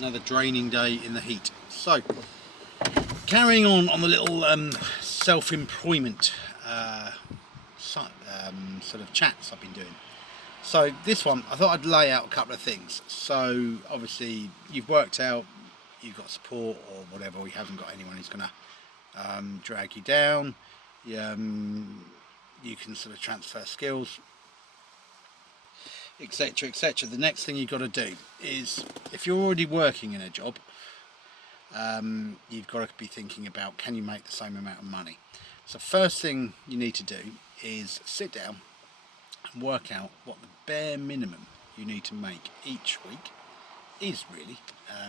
Another draining day in the heat. So, carrying on the little self-employment sort of chats I've been doing. So this one, I thought I'd lay out a couple of things. So obviously you've worked out, you've got support or whatever, or you haven't got anyone who's going to drag you down. You can sort of transfer skills, etc, etc. The next thing you've got to do is, if you're already working in a job, you've got to be thinking about, can you make the same amount of money? So first thing you need to do is sit down and work out what the bare minimum you need to make each week is, really,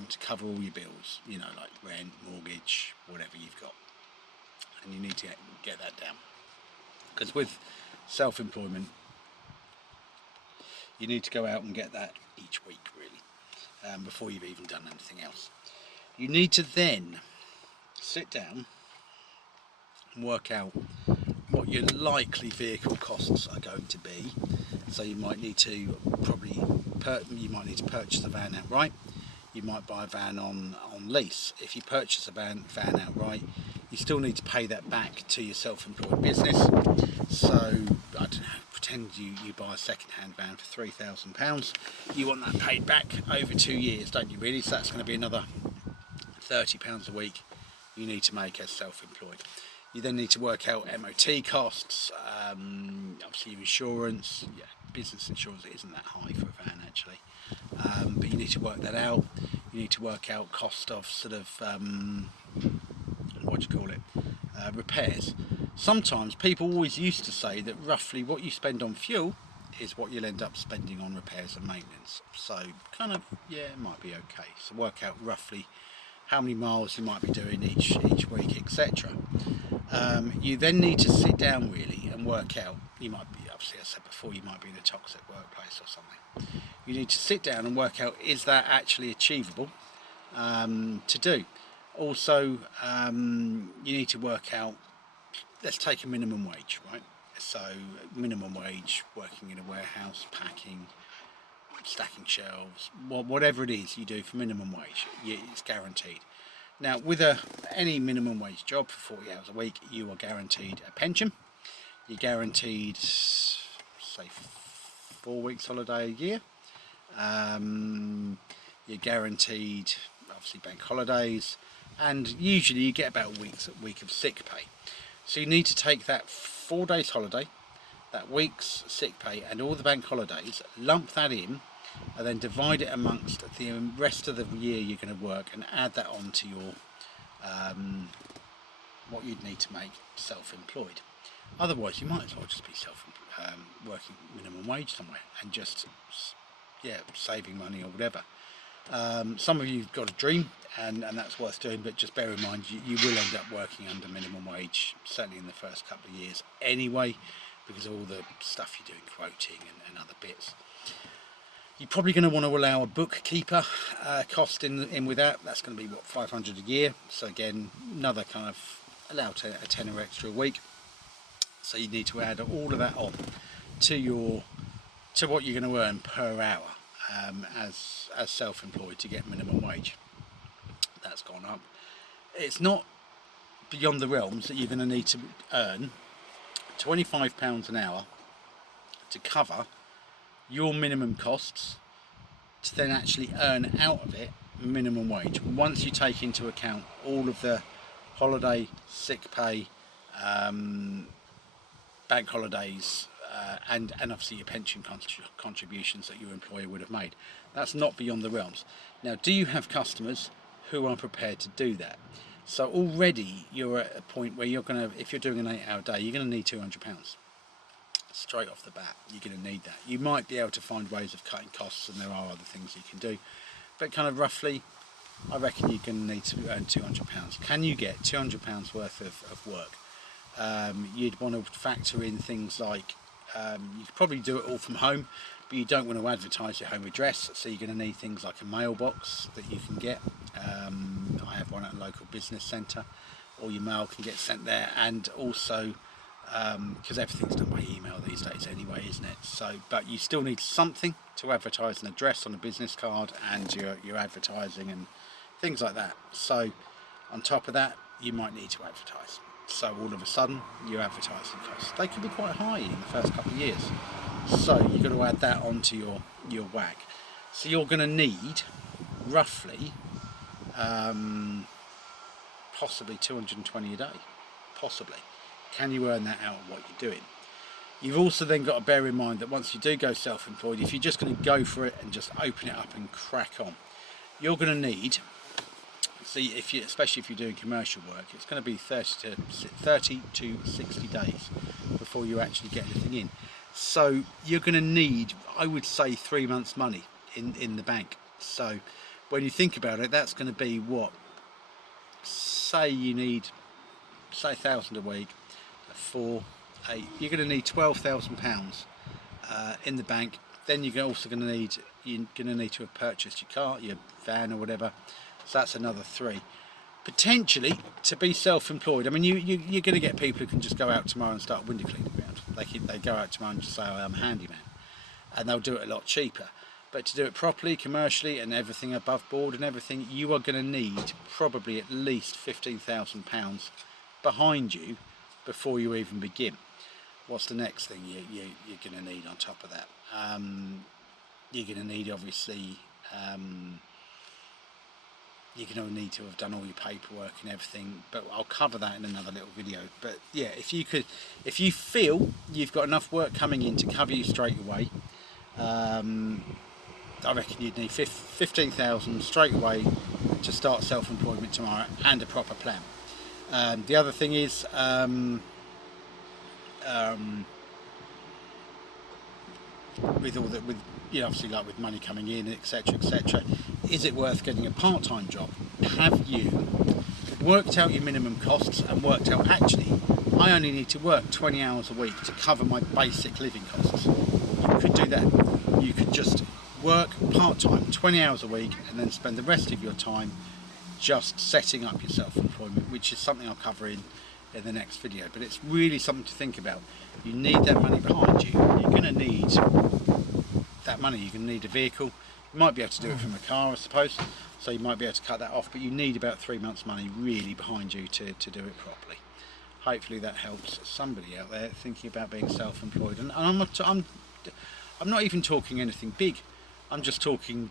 to cover all your bills, you know, like rent, mortgage, whatever you've got. And you need to get that down, because with self-employment you need to go out and get that each week, really, before you've even done anything else. You need to then sit down and work out what your likely vehicle costs are going to be. So you might need to purchase a van outright. You might buy a van on lease. If you purchase a van outright, you still need to pay that back to your self-employed business. So I don't know, pretend you buy a second-hand van for £3,000. You want that paid back over 2 years, don't you, really? So that's going to be another £30 a week you need to make as self-employed. You then need to work out MOT costs, obviously your insurance. Yeah, business insurance isn't that high for a van, actually, but you need to work that out. You need to work out cost of sort of repairs. Sometimes people always used to say that roughly what you spend on fuel is what you'll end up spending on repairs and maintenance. So kind of, yeah, it might be okay. So work out roughly how many miles you might be doing each week, etc. You then need to sit down, really, and work out, you might be, obviously I said before, you might be in a toxic workplace or something. You need to sit down and work out, is that actually achievable to do? Also, you need to work out, let's take a minimum wage, right? So minimum wage, working in a warehouse, packing, stacking shelves, whatever it is you do for minimum wage, it's guaranteed. Now, with any minimum wage job for 40 hours a week, you are guaranteed a pension. You're guaranteed, say, 4 weeks holiday a year. You're guaranteed, obviously, bank holidays, and usually you get about a week of sick pay. So you need to take that 4 days holiday, that week's sick pay, and all the bank holidays, lump that in, and then divide it amongst the rest of the year you're going to work, and add that on to your what you'd need to make self-employed. Otherwise, you might as well just be working minimum wage somewhere and just saving money or whatever. Some of you've got a dream, and that's worth doing, but just bear in mind you will end up working under minimum wage, certainly in the first couple of years anyway, because of all the stuff you're doing, quoting and other bits. You're probably going to want to allow a bookkeeper cost in with that. That's going to be, what, $500 a year. So again, another kind of allow a tenner extra a week. So you need to add all of that on to what you're going to earn per hour as self-employed to get minimum wage. That's gone up. It's not beyond the realms that you're going to need to earn £25 an hour to cover your minimum costs, to then actually earn out of it minimum wage, once you take into account all of the holiday, sick pay, bank holidays, and obviously your pension contributions that your employer would have made. That's not beyond the realms. Now, do you have customers who are prepared to do that? So already you're at a point where you're going to, if you're doing an 8-hour day, you're going to need £200. Straight off the bat, you're going to need that. You might be able to find ways of cutting costs, and there are other things you can do, but kind of roughly, I reckon you're going to need to earn £200. Can you get £200 worth of work? You'd want to factor in things like, you could probably do it all from home, but you don't want to advertise your home address, so you're going to need things like a mailbox that you can get. I have one at a local business centre, or your mail can get sent there, and also because everything's done by email these days anyway, isn't it? So, but you still need something to advertise, an address on a business card, and your advertising and things like that. So on top of that, you might need to advertise. So all of a sudden, your advertising costs, they can be quite high in the first couple of years. So you've got to add that onto your WAG. So you're going to need roughly possibly 220 a day, possibly. Can you earn that out of what you're doing? You've also then got to bear in mind that once you do go self-employed, if you're just going to go for it and just open it up and crack on, you're going to need, see, especially if you're doing commercial work, it's going to be 30 to 60 days before you actually get anything in. So you're going to need, I would say, 3 months' money in the bank. So when you think about it, that's going to be what? Say you need, say 1,000 a week, 4, 8. You're going to need £12,000 in the bank. Then you're also going to need to have purchased your car, your van, or whatever. So that's another 3. Potentially to be self-employed. I mean, you're going to get people who can just go out tomorrow and start window cleaning around. They go out tomorrow and just say, I'm a handyman, and they'll do it a lot cheaper. But to do it properly, commercially, and everything above board and everything, you are going to need probably at least £15,000 behind you before you even begin. What's the next thing you're going to need on top of that? You're going to need, obviously, you're going to need to have done all your paperwork and everything, but I'll cover that in another little video. But yeah, if you feel you've got enough work coming in to cover you straight away, I reckon you'd need 15,000 straight away to start self-employment tomorrow, and a proper plan. The other thing is, obviously, like with money coming in, etc., etc., is it worth getting a part-time job? Have you worked out your minimum costs and worked out, actually, I only need to work 20 hours a week to cover my basic living costs? You could do that. You could just work part-time, 20 hours a week, and then spend the rest of your time just setting up your self-employment, which is something I'll cover in the next video. But it's really something to think about. You need that money behind you. You're going to need that money. You're going to need a vehicle. You might be able to do it from a car, I suppose, so you might be able to cut that off, but you need about 3 months' money really behind you to do it properly. Hopefully that helps somebody out there thinking about being self-employed. And I'm not even talking anything big. I'm just talking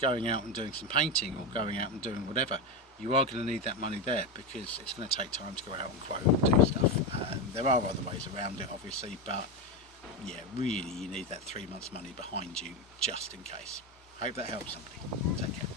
going out and doing some painting, or going out and doing whatever. You are going to need that money there, because it's going to take time to go out and quote and do stuff. There are other ways around it, obviously, but yeah, really you need that 3 months' money behind you just in case. Hope that helps somebody. Take care.